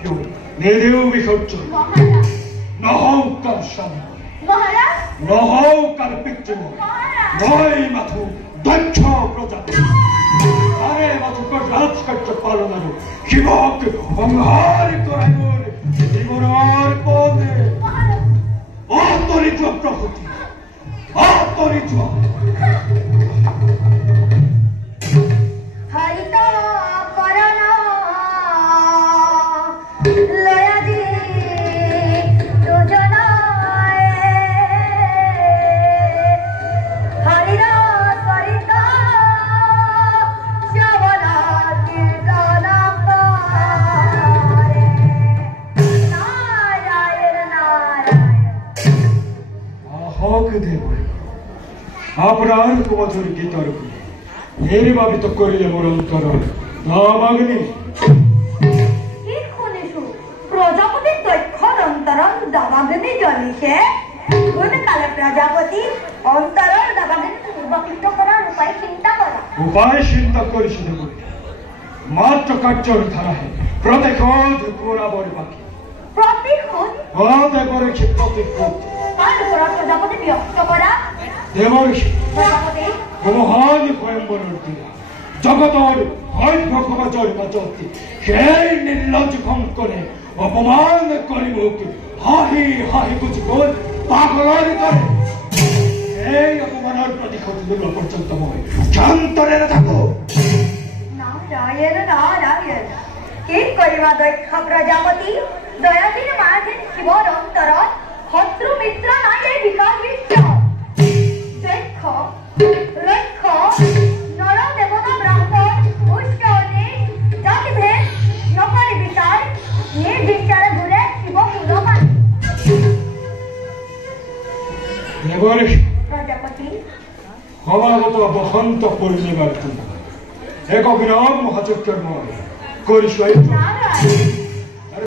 কেউ নেদেও বিসর্জন নহৌকার সামনে নহৌকার পিতৃম নয় মাথু দক্ষ প্রজাপতি আরে মাথুকর রাজকার্য পালনার শিবক সংহার করাইবর জীবনের পদে অতরিত প্রকৃতি অতরিত হরিত করণ লয়াদি দুজনায় হরির সরিত শ্রবণা কীর্তন করে নারায়ণ নারায়ণ আহক দেব আপনার কুমধুর গীতার নির্বাপিত করিলে মোর অন্তর দামাগ্নি প্রজাপতি দক্ষ অন্তরং দামাগ্নি জ্বলিছে কালে প্রজাপতি অন্তরর দামাগ্নি নির্বাপিত করার উপায় চিন্তা করিস দেব মাত্র কার্যর ধারা হে প্রতিখোধ পুরাবর বাকি প্রতিখোধ দেবর প্রতিখোধ প্রজাপতি বিরক্ত করা দেবর প্রজাপতি মহান ভয়ম্বরের দিলা জগতর ভৈভ কবচর বাচতি সেই নির্লজ্জ করে অপমান করিব হাহি হাহি কুচি কর পাগলের করে এই অপমানের প্রতিশোধ দিল পর্যন্ত মই শান্তরে থাকো নারায়ণ নারায়ণ কি করিবা দক্ষ প্রজাপতি দয়াধীন মাঝে শিবর অন্তর শত্রু মিত্র নাই এই বিকাশ বিশ্ব দক্ষ লক্ষ নর দেবতা ব্রাহ্মণ উচ্চ নিচ জাতিভেদ নকরি বিচার নির্বিচারে ঘুরে শিব পুরবান প্রজাপতি সমাগত বসন্ত পূর্ণিমার দিন এক বিরাম মহাচক্রের ময় করিস নারায়ণ